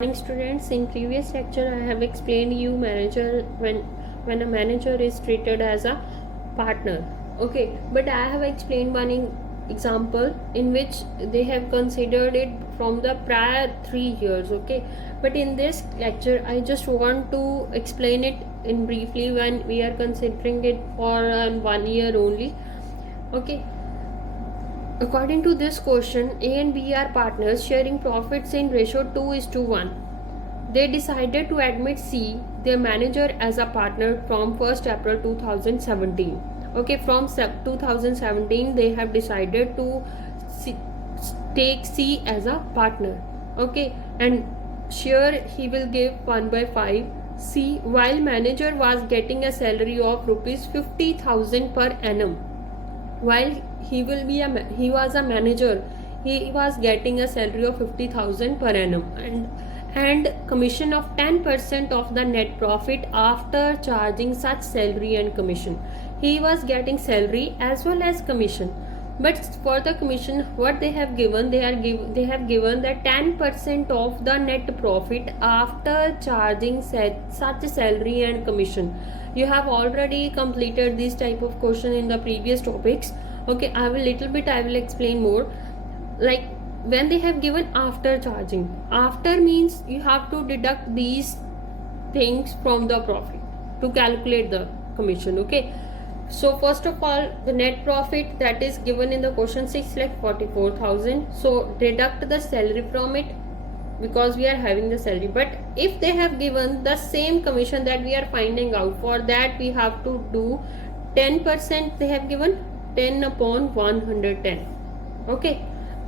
Morning students, in previous lecture I have explained you manager when a manager is treated as a partner. Okay, but I have explained one example in which they have considered it from the prior 3 years. Okay, but in this lecture I just want to explain it in briefly when we are considering it for 1 year only. Okay, according to this question, A and B are partners sharing profits in ratio 2:1. They decided to admit C, their manager, as a partner from 1st April 2017. Okay, from 2017 they have decided to take C as a partner. Okay, and share he will give 1/5 C, while manager was getting a salary of rupees 50,000 per annum. While he was a manager, he was getting a salary of 50,000 per annum and commission of 10% of the net profit after charging such salary and commission. He was getting salary as well as commission, but for the commission what they have given, they have given that 10% of the net profit after charging such salary and commission. You have already completed this type of question in the previous topics. Okay, I will explain more. Like, when they have given after charging, after means you have to deduct these things from the profit to calculate the commission. Okay, so first of all, the net profit that is given in the question 6,44,000. So deduct the salary from it because we are having the salary. But if they have given the same commission that we are finding out, for that we have to do 10%. They have given 10 upon 110. Okay,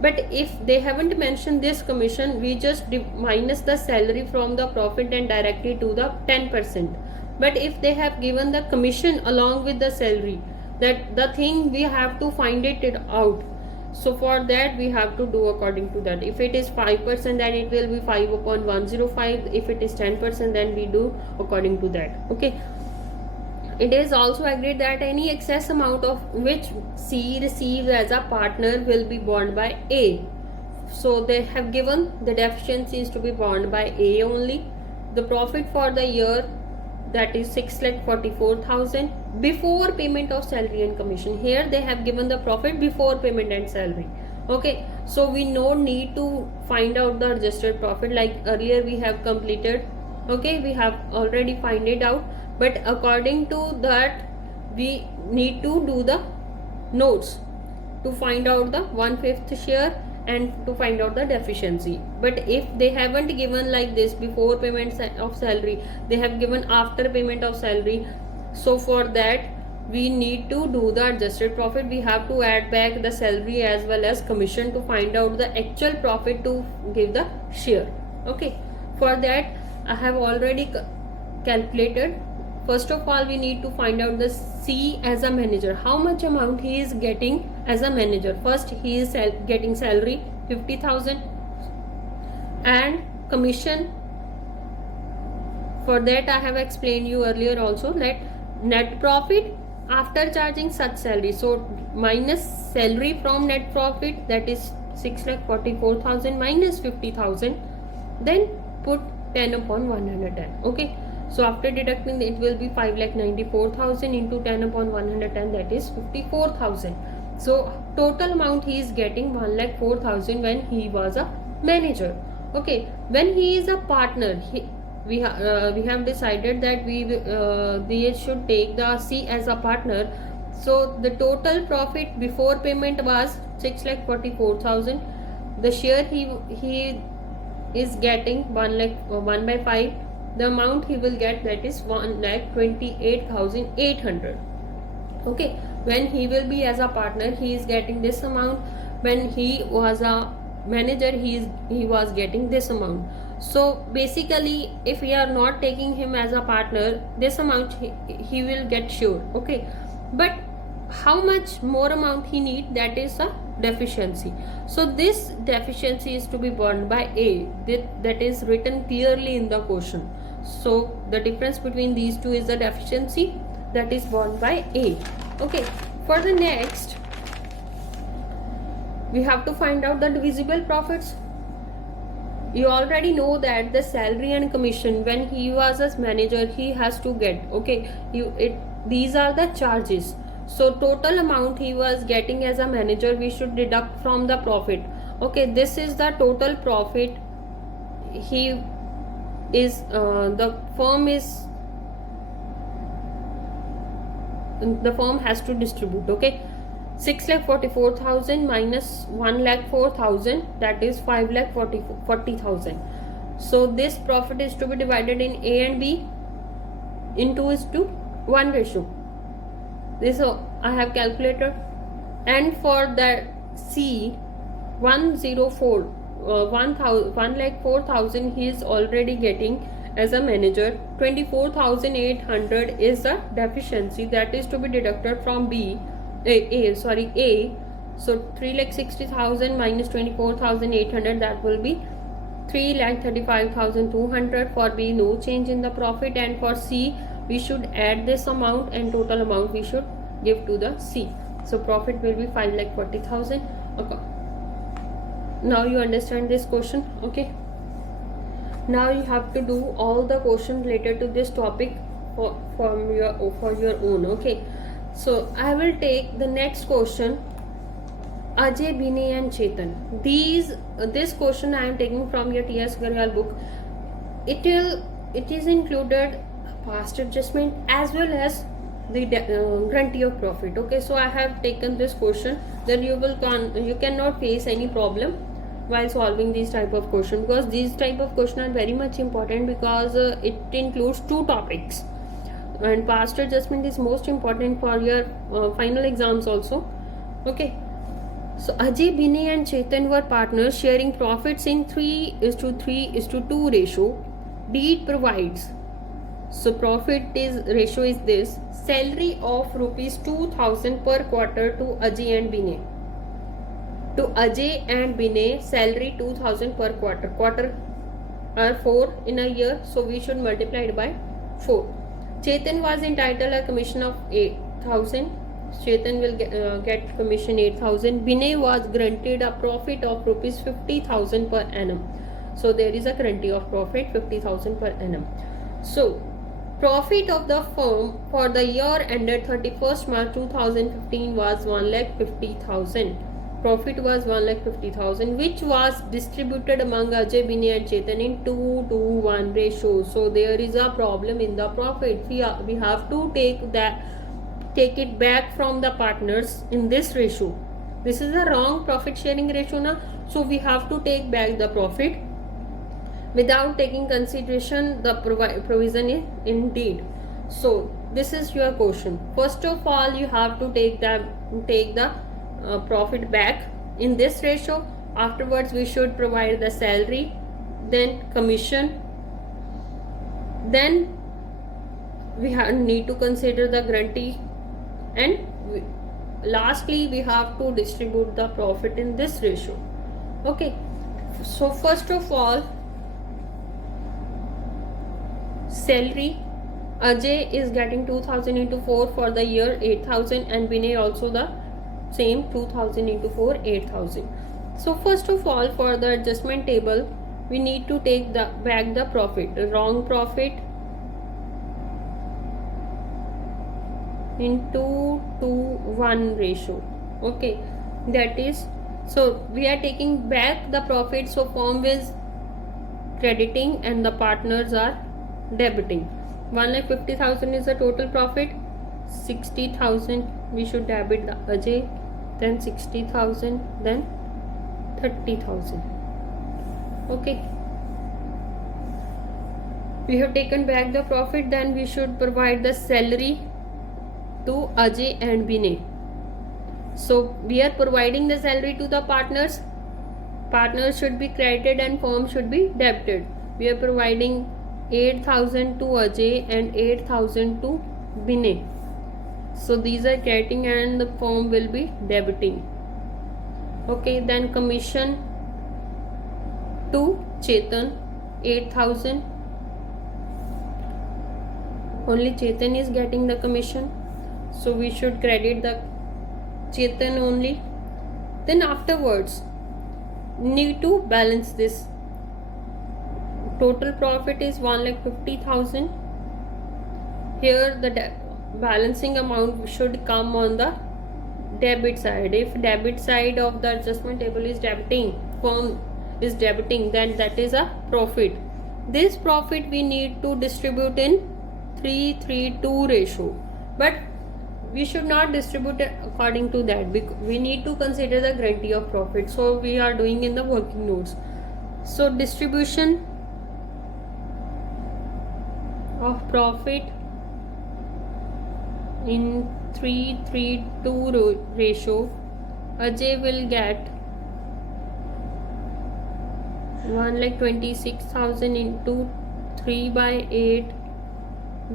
but if they haven't mentioned this commission, we just minus the salary from the profit and directly to the 10%. But if they have given the commission along with the salary, that the thing we have to find it out. So for that we have to do according to that. If it is 5%, then it will be 5 upon 105. If it is 10%, then we do according to that. Okay, it is also agreed that any excess amount of which C receives as a partner will be borne by A. So they have given the deficiencies to be borne by A only. The profit for the year, that is 6,44,000 before payment of salary and commission. Here they have given the profit before payment and salary. Okay, so we no need to find out the adjusted profit like earlier we have completed. Okay, we have already find it out, but according to that we need to do the notes to find out the 1/5 share and to find out the deficiency. But if they haven't given like this before payment of salary, they have given after payment of salary. So for that we need to do the adjusted profit. We have to add back the salary as well as commission to find out the actual profit to give the share. Okay, for that I have already calculated. First of all, we need to find out the C as a manager, how much amount he is getting as a manager. First, he is getting salary 50,000 and commission. For that I have explained you earlier also that net profit after charging such salary. So minus salary from net profit, that is 6,44,000 minus 50,000, then put 10 upon 110. Okay, so after deducting it will be 5,94,000 into 10 upon 110, that is 54,000. So total amount he is getting 1,04,000 when he was a manager. Okay, when he is a partner, we have decided that they should take the C as a partner. So the total profit before payment was 6,44,000. The share he is getting 1/5. The amount he will get, that is 1,28,800. Okay, when he will be as a partner, he is getting this amount. When he was a manager, he was getting this amount. So basically if we are not taking him as a partner, this amount he will get sure. Okay, but how much more amount he need, that is a deficiency. So this deficiency is to be borne by A. That is written clearly in the question. So the difference between these two is the deficiency that is borne by A. Okay, for the next we have to find out the divisible profits. you already know that the salary and commission when he was as manager he has to get. Okay, these are the charges. So total amount he was getting as a manager we should deduct from the profit. Okay, this is the total profit he is the firm has to distribute. Okay, 6,44,000 minus 1,04,000, that is 5,40,000. So this profit is to be divided in A and B in 2:1 ratio. This I have calculated. And for the C, 1,04,000 he is already getting as a manager. 24,800 is a deficiency that is to be deducted from A. So 3,60,000 minus 24,800, that will be 3,35,200. For B, no change in the profit. And for C, we should add this amount and total amount we should give to the C. So profit will be 5,40,000. Okay, now you understand this question. Okay, now you have to do all the questions related to this topic for your own. Okay, so I will take the next question. Ajay, Binay and Chetan. This question I am taking from your T.S. Agarwal book. It is included past adjustment as well as the guarantee of profit. Okay, so I have taken this question that you cannot face any problem while solving these type of question, because these type of question are very much important because it includes two topics. And past adjustment is most important for your final exams also. Okay, so Ajay, Binay and Chetan were partners sharing profits in 3:3:2 ratio. Deed provides, so profit ratio is this: salary of rupees 2,000 per quarter to Ajay and Binay. To Ajay and Binay, salary 2,000 per quarter. Quarter are 4 in a year, so we should multiply it by 4. Chetan was entitled a commission of 8,000. Chetan will get commission 8,000. Binay was granted a profit of rupees 50,000 per annum. So there is a guarantee of profit 50,000 per annum. So profit of the firm for the year ended 31st March 2015 was 1,50,000. Profit was 1,50,000, which was distributed among Ajay, Binay and Chetan in 2:1 ratio. So there is a problem in the profit. We have to take it back from the partners in this ratio. This is a wrong profit sharing ratio now. So we have to take back the profit without taking consideration the provision in deed. So this is your question. First of all, you have to take the profit back in this ratio. Afterwards we should provide the salary, then commission, then we need to consider the guarantee, and lastly we have to distribute the profit in this ratio. Okay, so first of all, salary, Ajay is getting 2,000 into 4 for the year 8,000, and Binay also the same 2,000 into 4 8,000. So first of all, for the adjustment table we need to take back the profit, wrong profit, in 2:1 ratio. Okay, that is, so we are taking back the profit. So firm is crediting and the partners are debiting. 1,50,000 is the total profit. 60,000 we should debit the Ajay, then 60,000, then 30,000. Okay, we have taken back the profit. Then we should provide the salary to Ajay and Binay. So we are providing the salary to the partners. Partners should be credited and firm should be debited. We are providing 8,000 to Ajay and 8,000 to Binay. So these are crediting and the firm will be debiting. Okay, then commission to Chetan 8,000. Only Chetan is getting the commission, so we should credit the Chetan only. Then afterwards need to balance this. total profit is 1,50,000. Here the balancing amount should come on the debit side. If debit side of the adjustment table is debiting, firm is debiting, then that is a profit. This profit we need to distribute in 3:3:2 ratio, but we should not distribute it according to that, because we need to consider the guarantee of profit. So we are doing in the working notes. So distribution of profit in 3:3:2 ratio, Ajay will get 1,26,000 into 3/8,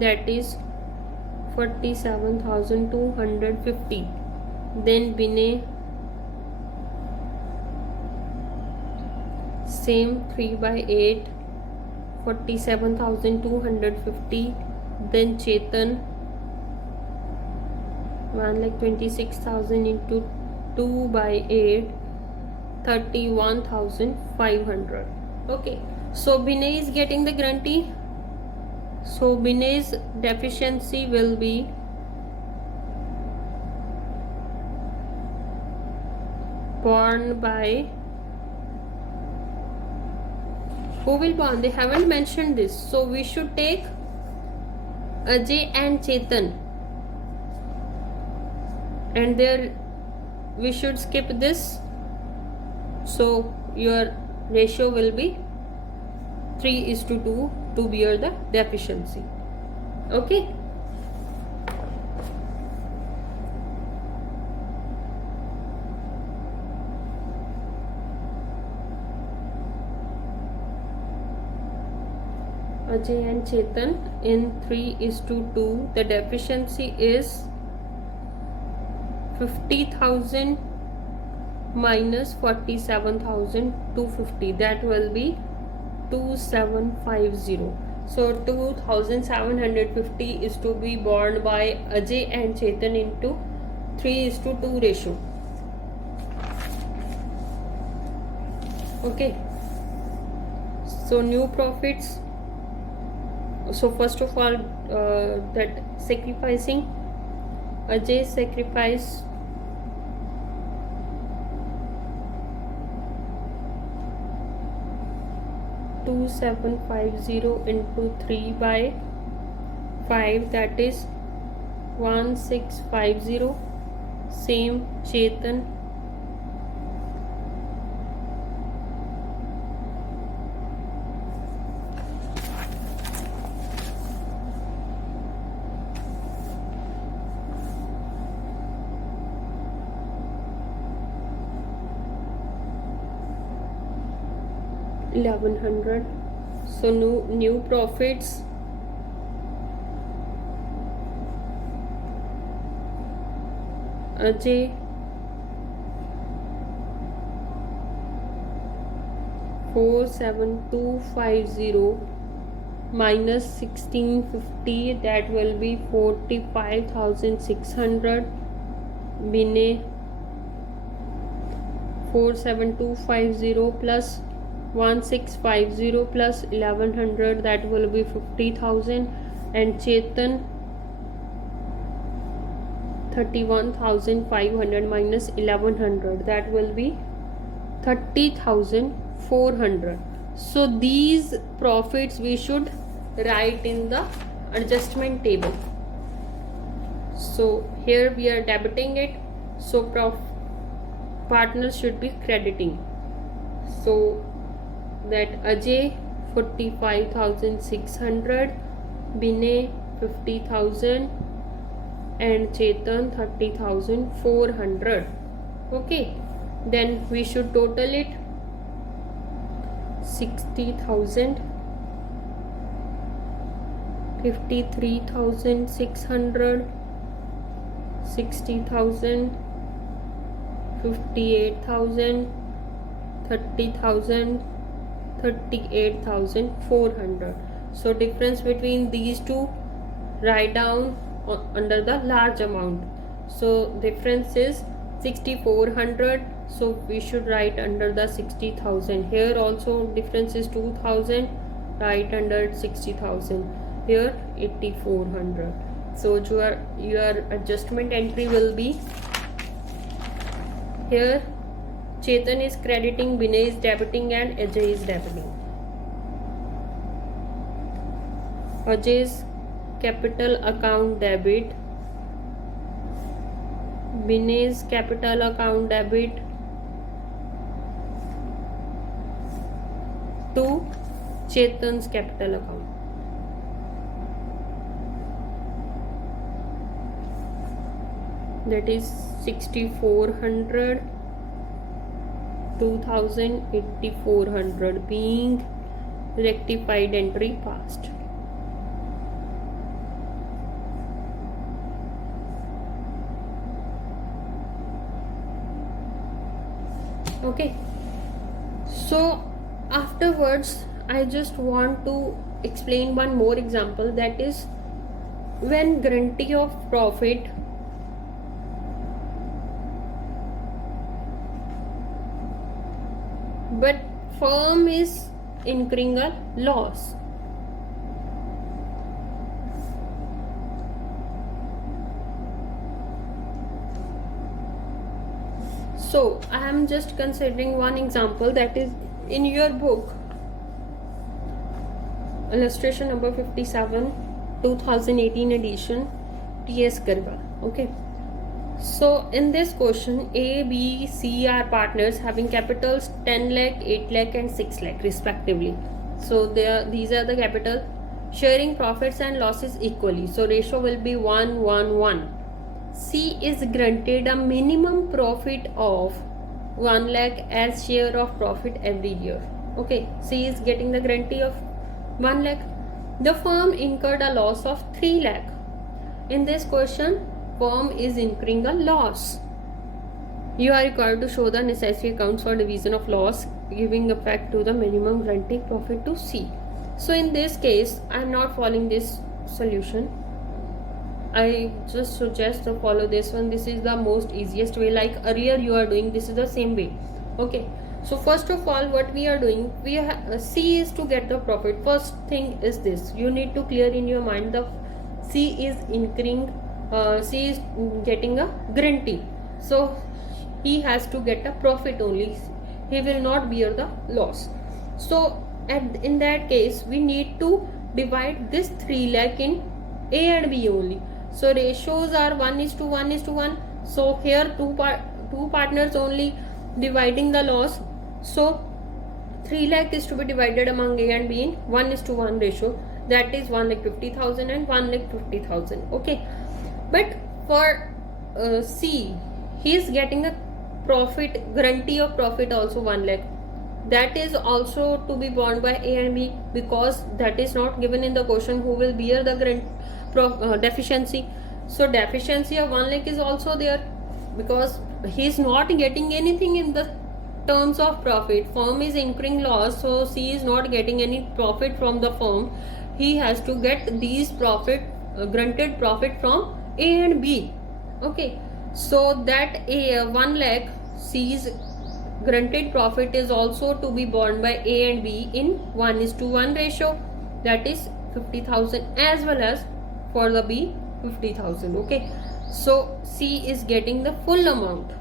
that is 47,250. Then Binay same 3/8, 47,250. Then Chetan 1,26,000 into 2/8, 31,500. Okay, so Binay is getting the guarantee. So Binay's deficiency will be borne by, who will borne? They haven't mentioned this, so we should take Ajay and Chetan, and there we should skip this. So your ratio will be 3:2 to bear the deficiency. Okay. Ajay and Chetan in 3:2. The deficiency is 50,000 minus 47,250. That will be 2,750. So 2,750 is to be borne by Ajay and Chetan into 3:2 ratio. Okay. So new profits. So first of all, that sacrificing, Ajay sacrifice 2,750 into 3/5, that is 1,650. Same Chetan 1,100. So new profits, Ajay 4,750 minus 1,650, that will be 45,600. Binay 4,750 plus 1,650 plus 1,100, that will be 50,000. And Chetan 31,500 minus 1,100, that will be 30,400. So these profits we should write in the adjustment table. So here we are debiting it, so partners should be crediting. So that Ajay 45,600, Binay 50,000, and Chetan 30,400. Okay, then we should total it 60,000, 53,600, 60,000, 58,000, 30,000, 38,400. So difference between these two, write down under the large amount. So difference is 6,400, so we should write under the 60,000. Here also difference is 2,000. right under 60,000, here 8,400. So your adjustment entry will be, here Chetan is crediting, Binay is debiting, and Ajay is debiting. Ajay's capital account debit, Binay's capital account debit to Chetan's capital account. That is 6,400, 2,000, 8,400 being rectified entry passed. Okay, so afterwards I just want to explain one more example, that is when guarantee of profit but firm is incurring a loss. So I am just considering one example, that is in your book, illustration number 57, 2018 edition, T.S. Garwal. Okay. So in this question, A, B, C are partners having capitals 10 lakh, 8 lakh and 6 lakh respectively. So these are the capital, sharing profits and losses equally. So ratio will be 1, 1, 1. C is granted a minimum profit of 1 lakh as share of profit every year. Okay, C is getting the guarantee of 1 lakh. The firm incurred a loss of 3 lakh. In this question, firm is incurring a loss. You are required to show the necessary accounts for division of loss, giving effect to the minimum guaranteed profit to C. So in this case, I am not following this solution. I just suggest to follow this one. This is the most easiest way, like earlier you are doing, this is the same way. Okay, so first of all what we are doing, C is to get the profit. First thing is this, you need to clear in your mind the C is incurring, C is getting a guarantee, so he has to get a profit only, he will not bear the loss. So in that case we need to divide this 3 lakh in A and B only. So ratios are 1:1:1. So here two partners only dividing the loss. So 3 lakh is to be divided among A and B in 1:1 ratio. That is 1,50,000 and 1,50,000. Okay, but for C, he is getting a profit, guarantee of profit also 1 lakh. That is also to be borne by A and B, because that is not given in the question who will bear the deficiency. So deficiency of 1 lakh is also there, because he is not getting anything in the terms of profit. Firm is incurring loss, so C is not getting any profit from the firm. He has to get these profit, granted profit from A and B. Okay, so that 1 lakh C's granted profit is also to be borne by A and B in 1:1 ratio, that is 50,000, as well as for the B 50,000. Okay, so C is getting the full amount.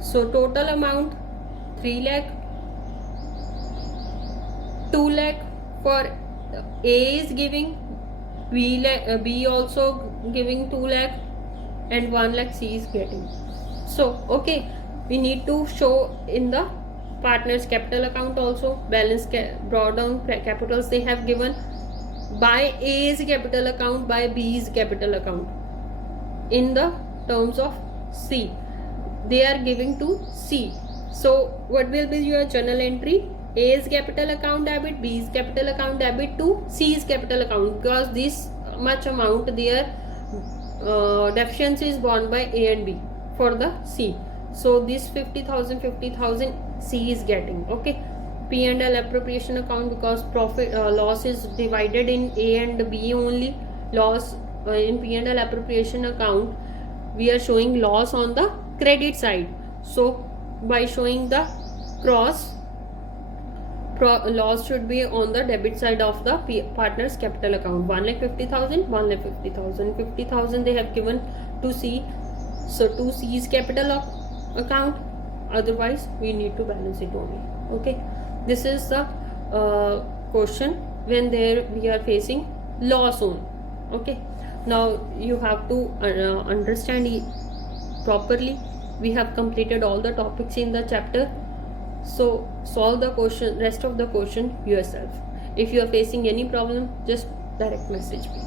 So total amount 3 lakh, 2 lakh for A is giving, B also giving 2 lakh, and 1 lakh C is getting. So okay, we need to show in the partners capital account also balance, brought down capitals they have given by A's capital account, by B's capital account. In the terms of C, they are giving to C. So what will be your journal entry? A's capital account debit, B's capital account debit to C's capital account, because this much amount their deficiency is borne by A and B for the C. So this 50,000 C is getting. Okay, P&L appropriation account, because profit loss is divided in A and B only. Loss in P&L appropriation account, we are showing loss on the credit side. So by showing the cross loss should be on the debit side of the partner's capital account. 1,50,000, 1,50,000, 50,000 they have given to C, so to C's capital account, otherwise we need to balance it only. Okay, this is the question when there we are facing loss on. Okay, now you have to understand it properly. We have completed all the topics in the chapter, so solve the question, rest of the question yourself. If you are facing any problem, just direct message me.